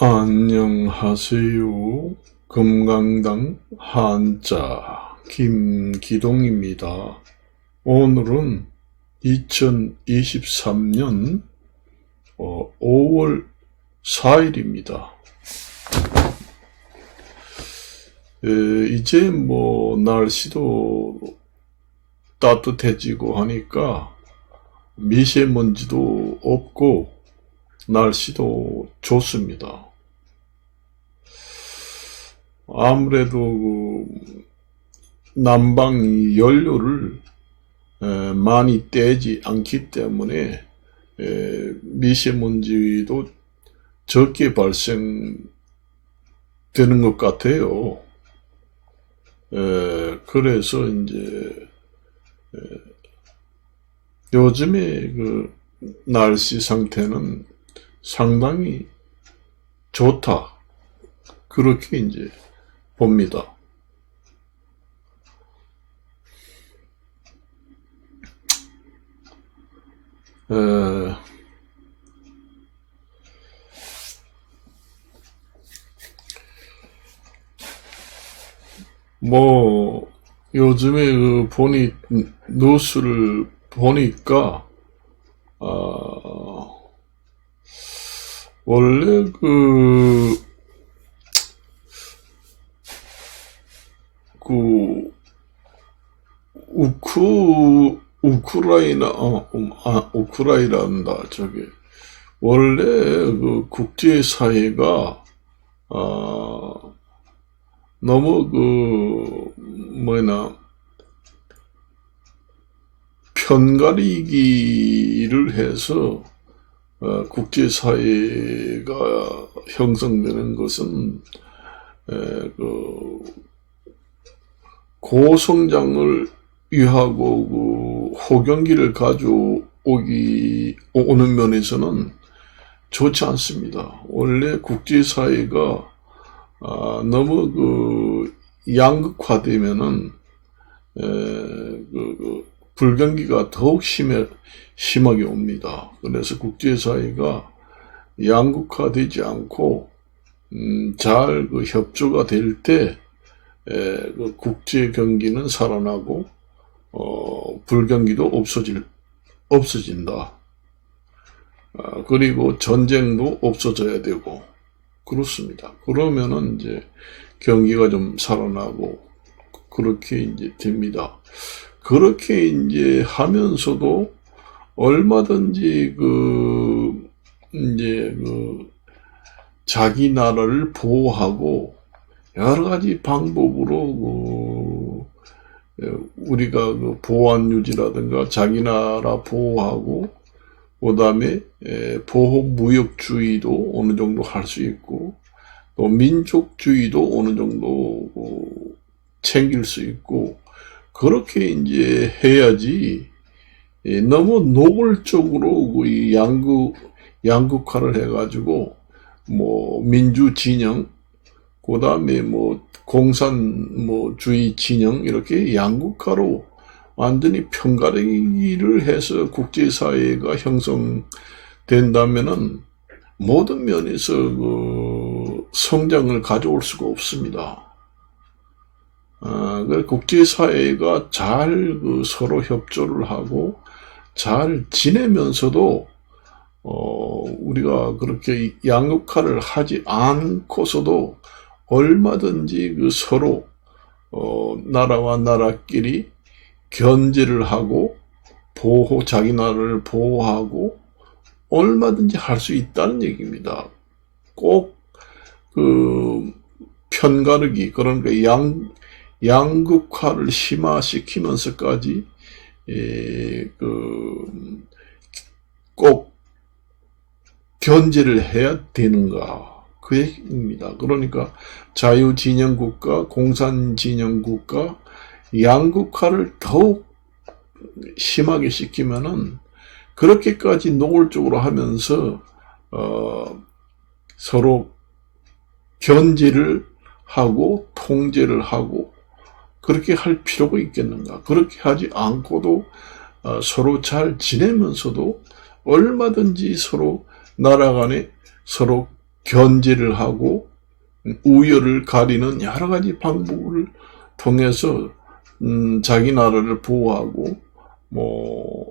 안녕하세요. 금강당 한자 김기동입니다. 오늘은 2023년 5월 4일입니다. 이제 날씨도 따뜻해지고 하니까 미세먼지도 없고 날씨도 좋습니다. 아무래도 난방이 연료를 많이 떼지 않기 때문에 미세먼지도 적게 발생되는 것 같아요. 그래서 이제 요즘에 그 날씨 상태는 상당히 좋다, 그렇게 이제 봅니다. 요즘에 뉴스를 보니까, 원래 우크라이나란다. 원래 국제사회가, 너무 편가르기를 해서, 국제사회가 형성되는 것은, 고성장을 위하고 호경기를 오는 면에서는 좋지 않습니다. 원래 국제사회가 너무 양극화되면은 불경기가 더욱 심하게 옵니다. 그래서 국제사회가 양극화되지 않고 잘 협조가 될 때 국제 경기는 살아나고 불경기도 없어진다. 그리고 전쟁도 없어져야 되고 그렇습니다. 그러면은 이제 경기가 좀 살아나고 그렇게 이제 됩니다. 그렇게 이제 하면서도 얼마든지 자기 나라를 보호하고 여러 가지 방법으로 우리가 보안 유지라든가 자기 나라 보호하고, 그 다음에 보호무역주의도 어느 정도 할 수 있고, 또 민족주의도 어느 정도 챙길 수 있고, 그렇게 이제 해야지. 너무 노골적으로 양극화를 해가지고 민주 진영, 그 다음에 공산주의 진영, 이렇게 양극화로 완전히 편가르기를 해서 국제사회가 형성된다면은 모든 면에서 성장을 가져올 수가 없습니다. 국제사회가 잘 서로 협조를 하고 잘 지내면서도 우리가 그렇게 양극화를 하지 않고서도 얼마든지 서로 나라와 나라끼리 견제를 하고 자기 나라를 보호하고 얼마든지 할 수 있다는 얘기입니다. 꼭 편가르기, 그러니까 양극화를 심화시키면서까지 꼭 견제를 해야 되는가, 그 얘기입니다. 그러니까 자유진영국가, 공산진영국가, 양극화를 더욱 심하게 시키면은 그렇게까지 노골적으로 하면서 서로 견제를 하고 통제를 하고 그렇게 할 필요가 있겠는가? 그렇게 하지 않고도 서로 잘 지내면서도 얼마든지 서로 나라 간에 서로 견제를 하고 우열을 가리는 여러 가지 방법을 통해서 자기 나라를 보호하고 뭐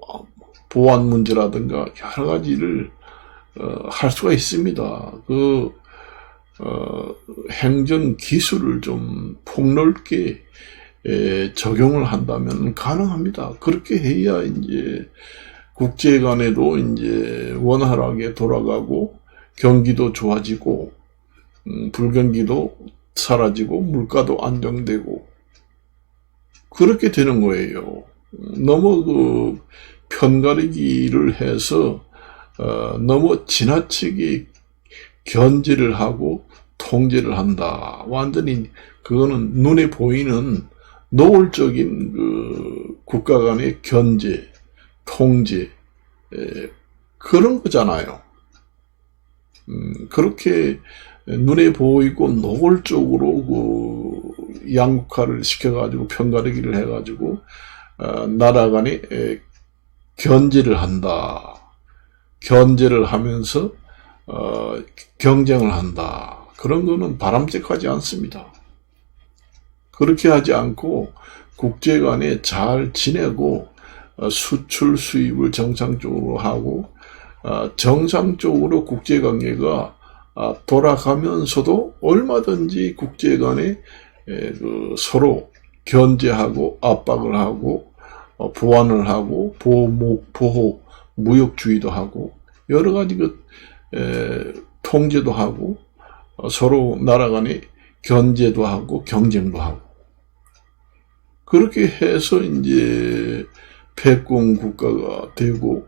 보안 문제라든가 여러 가지를 할 수가 있습니다. 행정 기술을 좀 폭넓게 적용을 한다면 가능합니다. 그렇게 해야 이제 국제 간에도 이제 원활하게 돌아가고 경기도 좋아지고 불경기도 사라지고 물가도 안정되고 그렇게 되는 거예요. 너무 편가르기를 해서 너무 지나치게 견제를 하고 통제를 한다. 완전히 그거는 눈에 보이는 노골적인 국가 간의 견제, 통제 그런 거잖아요. 그렇게 눈에 보이고 노골적으로 양극화를 시켜가지고 편가르기를 해가지고 나라 간에 견제를 한다. 견제를 하면서 경쟁을 한다. 그런 거는 바람직하지 않습니다. 그렇게 하지 않고 국제 간에 잘 지내고 수출 수입을 정상적으로 하고 정상적으로 국제 관계가 돌아가면서도 얼마든지 국제 간에 서로 견제하고 압박을 하고 보완을 하고 보호 무역주의도 하고 여러 가지 통제도 하고 서로 나라 간에 견제도 하고 경쟁도 하고 그렇게 해서 이제 패권 국가가 되고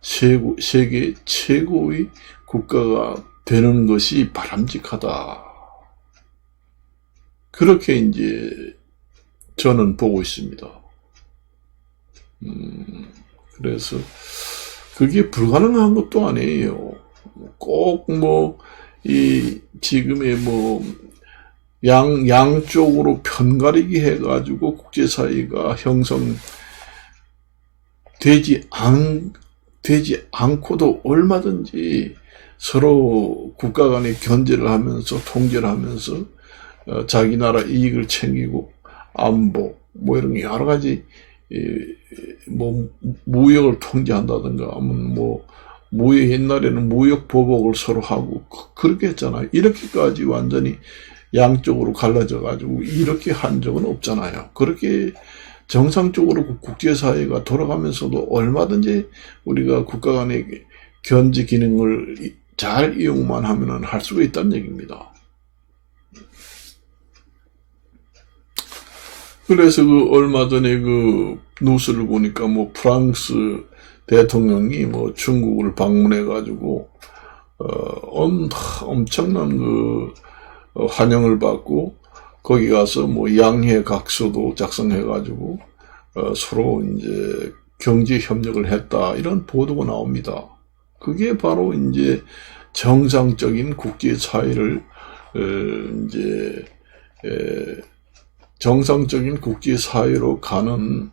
세계 최고의 국가가 되는 것이 바람직하다. 그렇게 이제 저는 보고 있습니다. 그래서 그게 불가능한 것도 아니에요. 꼭 지금의 양쪽으로 편가르기 해가지고 국제사회가 형성되지 않고도 얼마든지 서로 국가 간의 견제를 하면서 통제를 하면서 자기 나라 이익을 챙기고 안보 이런 여러 가지 무역을 통제한다든가 무역 옛날에는 무역 보복을 서로 하고 그렇게 했잖아요. 이렇게까지 완전히 양쪽으로 갈라져 가지고 이렇게 한 적은 없잖아요. 그렇게 정상적으로 국제사회가 돌아가면서도 얼마든지 우리가 국가 간의 견제 기능을 잘 이용만 하면 할 수가 있다는 얘기입니다. 그래서 얼마 전에 뉴스를 보니까 프랑스 대통령이 중국을 방문해 가지고 엄청난 환영을 받고 거기 가서 양해 각서도 작성해 가지고 서로 이제 경제 협력을 했다 이런 보도가 나옵니다. 그게 바로 이제 정상적인 국제 사회를 이제 정상적인 국제 사회로 가는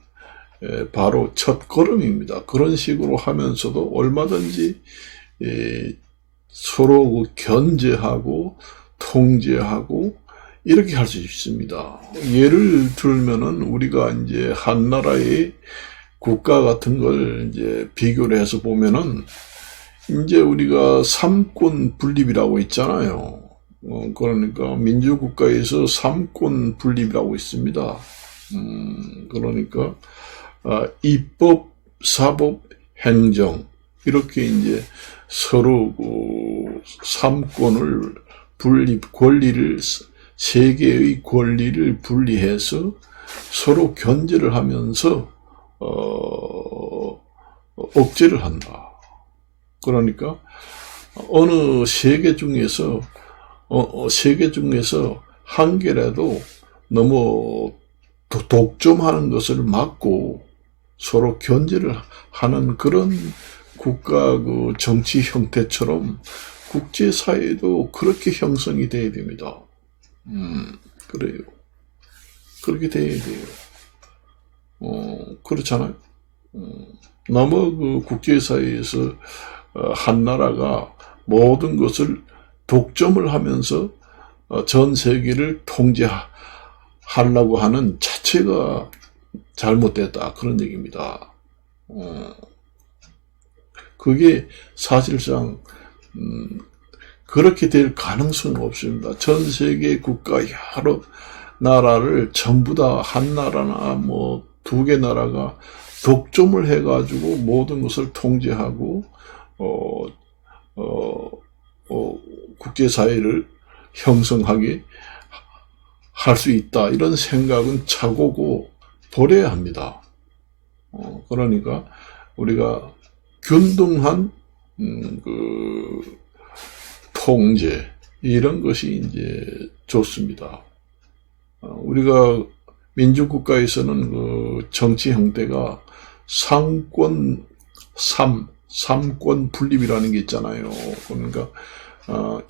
바로 첫 걸음입니다. 그런 식으로 하면서도 얼마든지 서로 견제하고 통제하고 이렇게 할 수 있습니다. 예를 들면은 우리가 이제 한 나라의 국가 같은 걸 이제 비교를 해서 보면은 이제 우리가 삼권 분립이라고 있잖아요. 그러니까 민주국가에서 삼권 분립이라고 있습니다. 그러니까 입법, 사법, 행정 이렇게 이제 서로 삼권을 권리를 세 개의 권리를 분리해서 서로 견제를 하면서 억제를 한다. 그러니까 어느 세계 중에서 한 개라도 너무 독점하는 것을 막고 서로 견제를 하는 그런 국가 정치 형태처럼 국제사회도 그렇게 형성이 돼야 됩니다. 그래요. 그렇게 돼야 돼요. 그렇잖아요. 너무 국제사회에서 한 나라가 모든 것을 독점을 하면서 전 세계를 통제하려고 하는 자체가 잘못됐다, 그런 얘기입니다. 그게 사실상 그렇게 될 가능성은 없습니다. 전 세계 국가 여러 나라를 전부 다 한 나라나 뭐 두 개 나라가 독점을 해가지고 모든 것을 통제하고 국제사회를 형성하게 할 수 있다, 이런 생각은 착오고 버려야 합니다. 그러니까 우리가 균등한 그 통제, 이런 것이 이제 좋습니다. 우리가 민주국가에서는 그 정치 형태가 삼권 분립이라는 게 있잖아요. 그러니까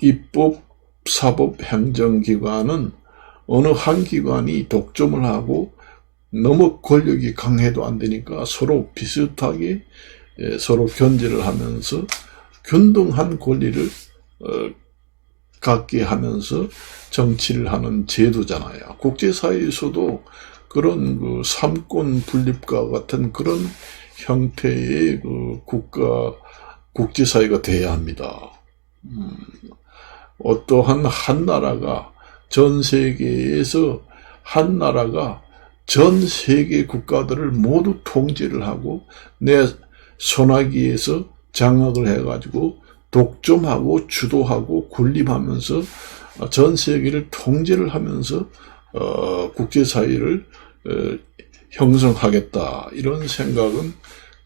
입법, 사법, 행정기관은 어느 한 기관이 독점을 하고 너무 권력이 강해도 안 되니까 서로 비슷하게 서로 견제를 하면서 균등한 권리를 갖게 하면서 정치를 하는 제도잖아요. 국제사회에서도 그런 그 삼권 분립과 같은 그런 형태의 그 국제사회가 돼야 합니다. 어떠한 한 나라가 전 세계에서 한 나라가 전 세계 국가들을 모두 통제를 하고 내 손아귀에서 장악을 해가지고 독점하고 주도하고 군림하면서 전 세계를 통제를 하면서 국제사회를 형성하겠다, 이런 생각은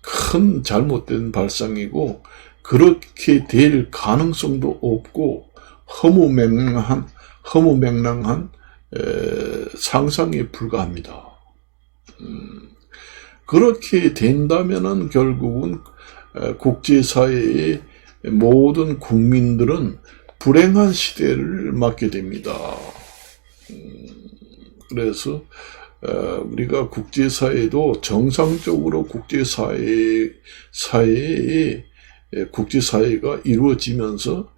큰 잘못된 발상이고 그렇게 될 가능성도 없고 허무맹랑한 상상에 불과합니다. 그렇게 된다면은 결국은 국제사회의 모든 국민들은 불행한 시대를 맞게 됩니다. 그래서 우리가 국제사회도 정상적으로 국제사회가 이루어지면서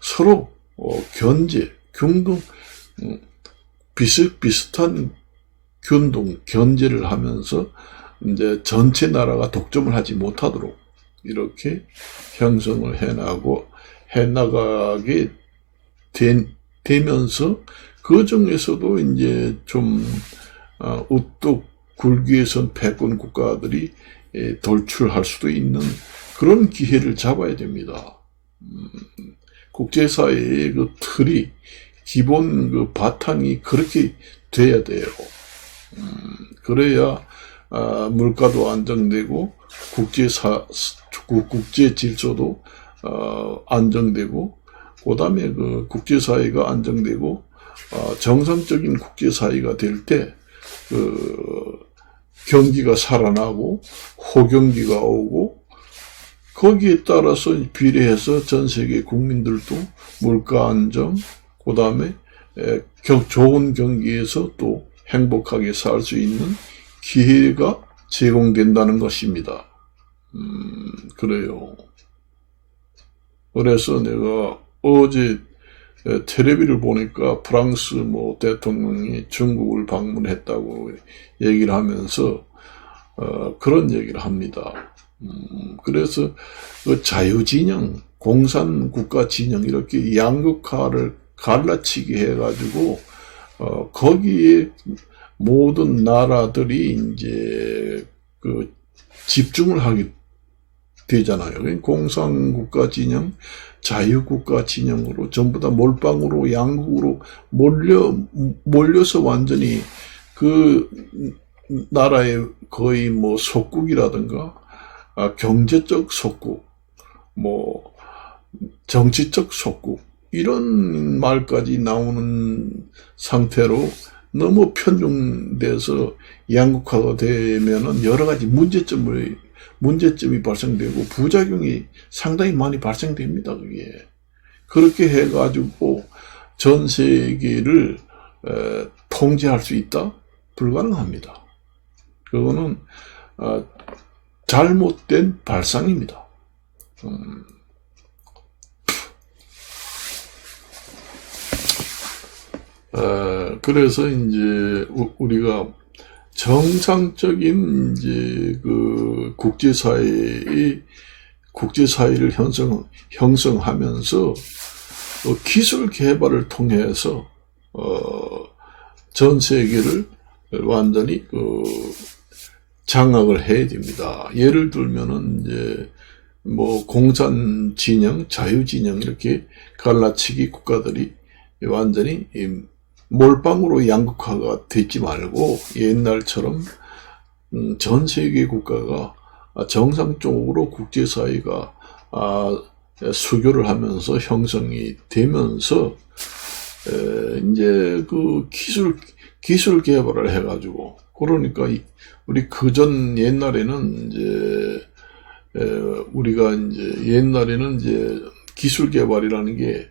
서로 견제, 균등, 비슷비슷한 견제를 하면서 이제 전체 나라가 독점을 하지 못하도록 이렇게 형성을 해나가게 되면서 그 중에서도 이제 좀 우뚝 굴기에 선 패권 국가들이 돌출할 수도 있는 그런 기회를 잡아야 됩니다. 국제사회의 그 틀이, 기본 그 바탕이 그렇게 돼야 돼요. 그래야 물가도 안정되고 국제 질서도 안정되고, 그 다음에 그 국제사회가 안정되고 정상적인 국제사회가 될 때 그 경기가 살아나고 호경기가 오고, 거기에 따라서 비례해서 전 세계 국민들도 물가 안정, 그 다음에 좋은 경기에서 또 행복하게 살 수 있는 기회가 제공된다는 것입니다. 그래요. 그래서 내가 어제 텔레비를 보니까 프랑스 대통령이 중국을 방문했다고 얘기를 하면서 그런 얘기를 합니다. 그래서 그 자유진영, 공산국가 진영, 이렇게 양극화를 갈라치기 해가지고 거기에 모든 나라들이 이제 그 집중을 하게 되잖아요. 공산국가 진영, 자유국가 진영으로 전부 다 몰빵으로 양국으로 몰려서 완전히 그 나라의 거의 속국이라든가 경제적 속국, 정치적 속국, 이런 말까지 나오는 상태로 너무 편중돼서 양극화가 되면은 여러 가지 문제점이 발생되고 부작용이 상당히 많이 발생됩니다. 그게 그렇게 해가지고 전 세계를 통제할 수 있다? 불가능합니다. 그거는 잘못된 발상입니다. 그래서 이제 우리가 정상적인 이제 그 국제사회를 형성하면서 기술 개발을 통해서 전 세계를 완전히 장악을 해야 됩니다. 예를 들면은 이제 뭐 공산 진영, 자유 진영 이렇게 갈라치기 국가들이 완전히 몰빵으로 양극화가 되지 말고 옛날처럼 전 세계 국가가 정상적으로 국제사회가 수교를 하면서 형성이 되면서 이제 그 기술 개발을 해가지고 그러니까 우리 그전 옛날에는 이제 우리가 이제 옛날에는 이제 기술 개발이라는 게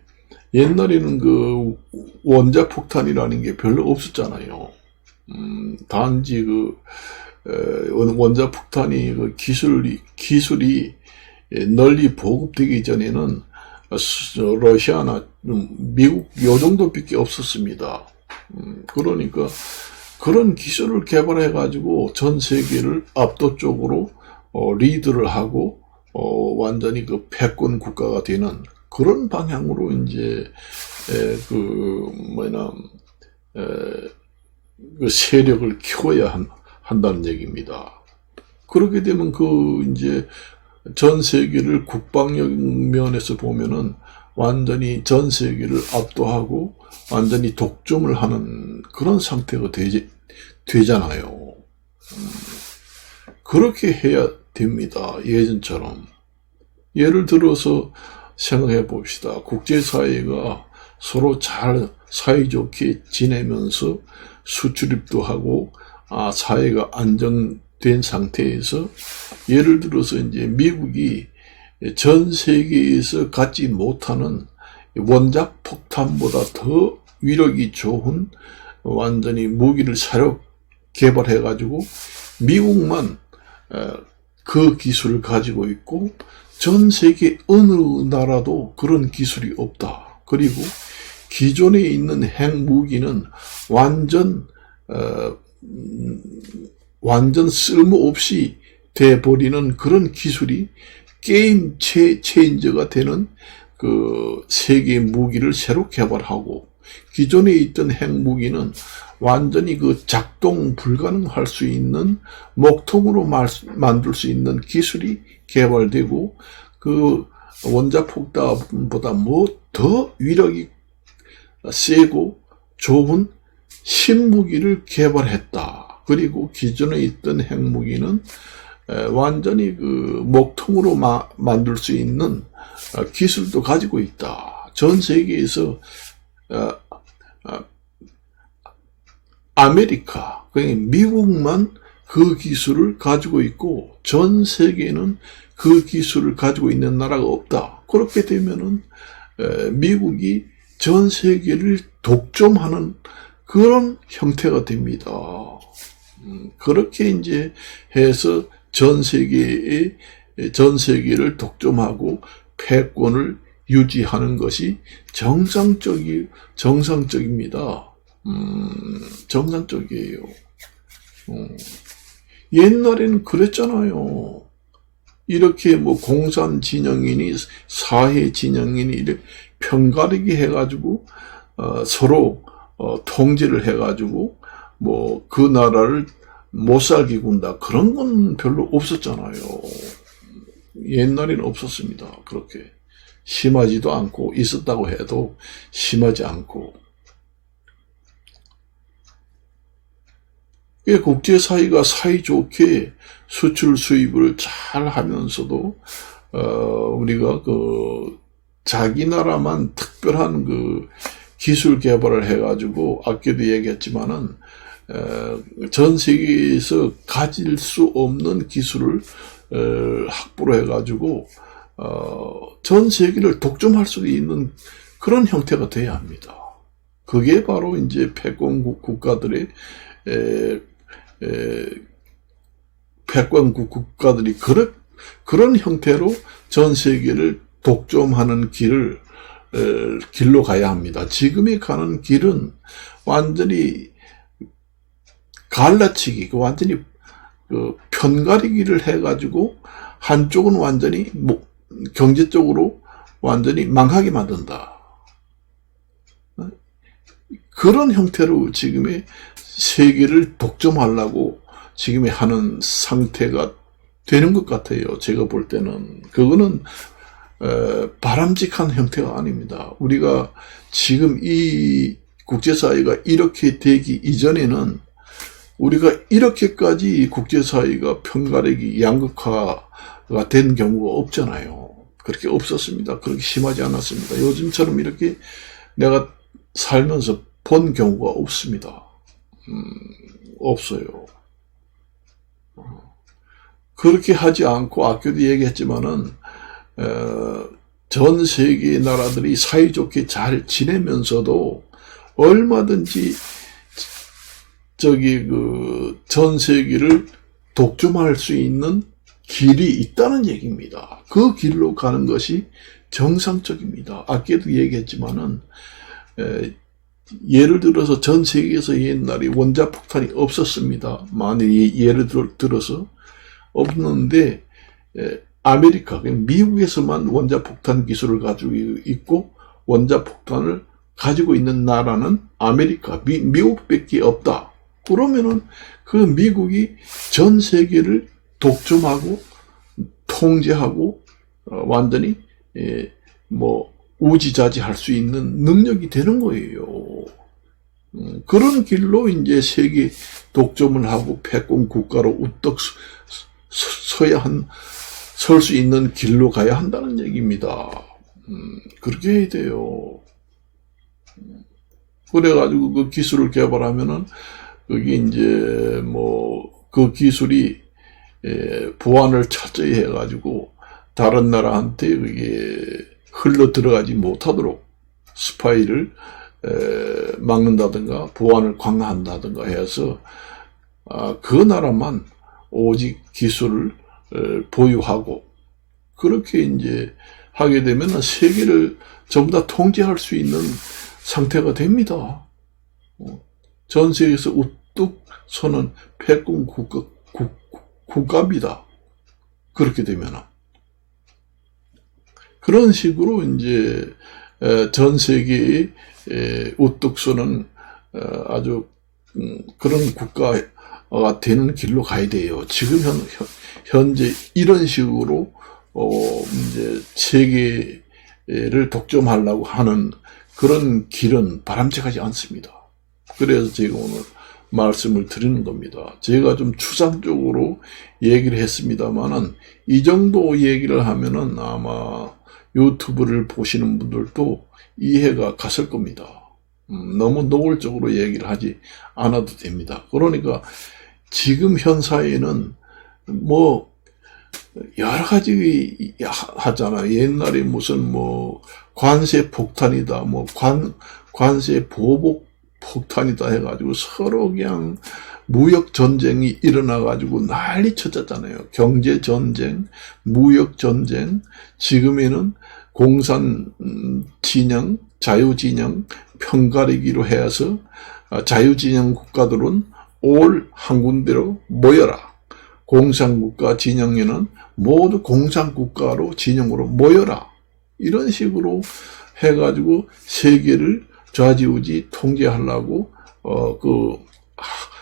옛날에는 그 원자폭탄이라는 게 별로 없었잖아요. 단지 그 원자폭탄이 그 기술이 널리 보급되기 전에는 러시아나 미국 요 정도밖에 없었습니다. 그러니까 그런 기술을 개발해 가지고 전 세계를 압도적으로 리드를 하고 완전히 그 패권 국가가 되는 그런 방향으로 이제 그 세력을 키워야 한다는 얘기입니다. 그렇게 되면 이제 전 세계를 국방력 면에서 보면은 완전히 전 세계를 압도하고 완전히 독점을 하는 그런 상태가 되잖아요. 그렇게 해야 됩니다. 예전처럼. 예를 들어서 생각해 봅시다. 국제사회가 서로 잘 사이좋게 지내면서 수출입도 하고 사회가 안정된 상태에서 예를 들어서 이제 미국이 전 세계에서 갖지 못하는 원자 폭탄보다 더 위력이 좋은 완전히 무기를 새로 개발해 가지고 미국만 그 기술을 가지고 있고 전 세계 어느 나라도 그런 기술이 없다. 그리고 기존에 있는 핵무기는 완전 쓸모없이 돼버리는 그런 기술이 게임 체인저가 되는 그 세계 무기를 새로 개발하고 기존에 있던 핵무기는 완전히 그 작동 불가능할 수 있는 목통으로 만들 수 있는 기술이 개발되고 그 원자폭탄보다 더 위력이 세고 좋은 신무기를 개발했다. 그리고 기존에 있던 핵무기는 완전히 그 목통으로 만들 수 있는 기술도 가지고 있다. 전 세계에서 아메리카, 그러니까 미국만 그 기술을 가지고 있고 전 세계는 그 기술을 가지고 있는 나라가 없다. 그렇게 되면은 미국이 전 세계를 독점하는 그런 형태가 됩니다. 그렇게 이제 해서 전 세계를 독점하고 패권을 유지하는 것이 정상적입니다. 정상적이에요. 옛날에는 그랬잖아요. 이렇게 뭐 공산 진영이니 사회 진영이니 이렇게 편가르기 해가지고 서로 통제를 해가지고 뭐 그 나라를 못 살게 군다 그런 건 별로 없었잖아요. 옛날에는 없었습니다. 그렇게 심하지도 않고 있었다고 해도 심하지 않고 국제사회가 사이좋게 수출 수입을 잘 하면서도 우리가 그 자기 나라만 특별한 그 기술 개발을 해가지고 아까도 얘기했지만은 전 세계에서 가질 수 없는 기술을 확보를 해가지고 전 세계를 독점할 수 있는 그런 형태가 돼야 합니다. 그게 바로 이제 패권 국가들의 패권 국가들이 그런 형태로 전 세계를 독점하는 길을 길로 가야 합니다. 지금이 가는 길은 완전히 갈라치기, 완전히 편가리기를 해가지고 한쪽은 완전히 경제적으로 완전히 망하게 만든다. 그런 형태로 지금의 세계를 독점하려고 지금이 하는 상태가 되는 것 같아요. 제가 볼 때는. 그거는 바람직한 형태가 아닙니다. 우리가 지금 이 국제사회가 이렇게 되기 이전에는 우리가 이렇게까지 국제사회가 편가르기 양극화가 된 경우가 없잖아요. 그렇게 없었습니다. 그렇게 심하지 않았습니다. 요즘처럼 이렇게 내가 살면서 본 경우가 없습니다. 없어요. 그렇게 하지 않고 아까도 얘기했지만은 전 세계 나라들이 사이좋게 잘 지내면서도 얼마든지 전 세계를 독점할 수 있는 길이 있다는 얘기입니다. 그 길로 가는 것이 정상적입니다. 아까도 얘기했지만은 예를 들어서 전 세계에서 옛날에 원자폭탄이 없었습니다. 만일 예를 들어서 없는데 아메리카, 미국에서만 원자폭탄 기술을 가지고 있고 원자폭탄을 가지고 있는 나라는 아메리카, 미국밖에 없다. 그러면은 그 미국이 전 세계를 독점하고 통제하고 완전히 우지자지할 수 있는 능력이 되는 거예요. 그런 길로 이제 세계 독점을 하고 패권 국가로 우뚝 설 수 있는 길로 가야 한다는 얘기입니다. 그렇게 해야 돼요. 그래가지고 그 기술을 개발하면은 그게 이제 그 기술이 보안을 철저히 해가지고 다른 나라한테 그게 흘러 들어가지 못하도록 스파이를 막는다든가 보안을 강화한다든가 해서 그 나라만 오직 기술을 보유하고 그렇게 이제 하게 되면 세계를 전부 다 통제할 수 있는 상태가 됩니다. 전 세계에서 우뚝 서는 패권 국가입니다. 그렇게 되면 그런 식으로 이제 전 세계에 우뚝 서는 아주 그런 국가가 되는 길로 가야 돼요. 지금 현재 이런 식으로 이제 세계를 독점하려고 하는 그런 길은 바람직하지 않습니다. 그래서 제가 오늘 말씀을 드리는 겁니다. 제가 좀 추상적으로 얘기를 했습니다만은 이 정도 얘기를 하면은 아마 유튜브를 보시는 분들도 이해가 갔을 겁니다. 너무 노골적으로 얘기를 하지 않아도 됩니다. 그러니까 지금 현 사회는 여러 가지 하잖아. 옛날에 무슨 관세 폭탄이다, 관세 보복 폭탄이다 해가지고 서로 그냥 무역 전쟁이 일어나가지고 난리 쳤잖아요. 경제 전쟁, 무역 전쟁, 지금에는 공산 진영, 자유 진영, 편가르기로 해서 자유 진영 국가들은 올 한 군데로 모여라. 공산국가 진영에는 모두 공산국가로 진영으로 모여라. 이런 식으로 해가지고 세계를 좌지우지 통제하려고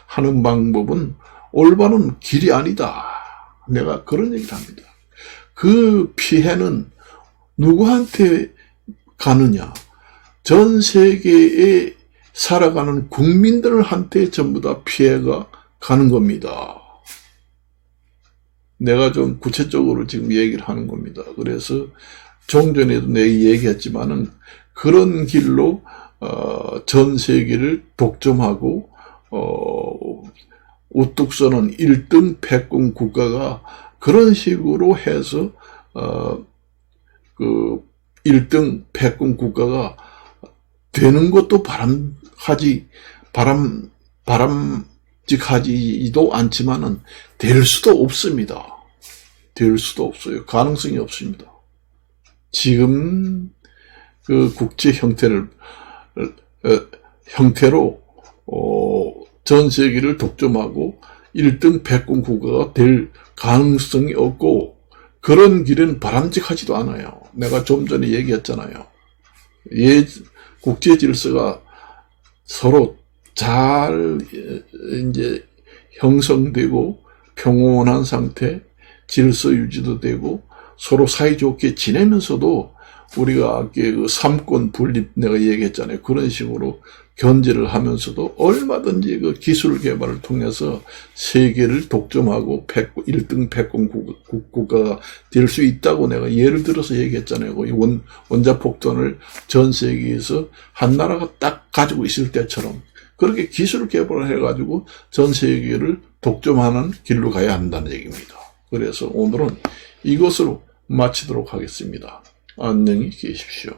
하는 방법은 올바른 길이 아니다. 내가 그런 얘기를 합니다. 그 피해는 누구한테 가느냐? 전 세계에 살아가는 국민들한테 전부 다 피해가 가는 겁니다. 내가 좀 구체적으로 지금 얘기를 하는 겁니다. 그래서 종전에도 내가 얘기했지만은 그런 길로 전 세계를 독점하고 우뚝 서는 1등 패권 국가가 그런 식으로 해서 그 1등 패권 국가가 되는 것도 바람직하지도 않지만은 될 수도 없습니다. 될 수도 없어요. 가능성이 없습니다. 지금 그 국제 형태로 전 세계를 독점하고 1등 패권 국가가 될 가능성이 없고 그런 길은 바람직하지도 않아요. 내가 좀 전에 얘기했잖아요. 국제 질서가 서로 잘 이제 형성되고 평온한 상태, 질서 유지도 되고 서로 사이좋게 지내면서도 우리가 그 삼권 분립 내가 얘기했잖아요. 그런 식으로 견제를 하면서도 얼마든지 그 기술 개발을 통해서 세계를 독점하고 1등 패권 국가가 될 수 있다고 내가 예를 들어서 얘기했잖아요. 원자폭탄을 전 세계에서 한 나라가 딱 가지고 있을 때처럼 그렇게 기술 개발을 해가지고 전 세계를 독점하는 길로 가야 한다는 얘기입니다. 그래서 오늘은 이것으로 마치도록 하겠습니다. 안녕히 계십시오.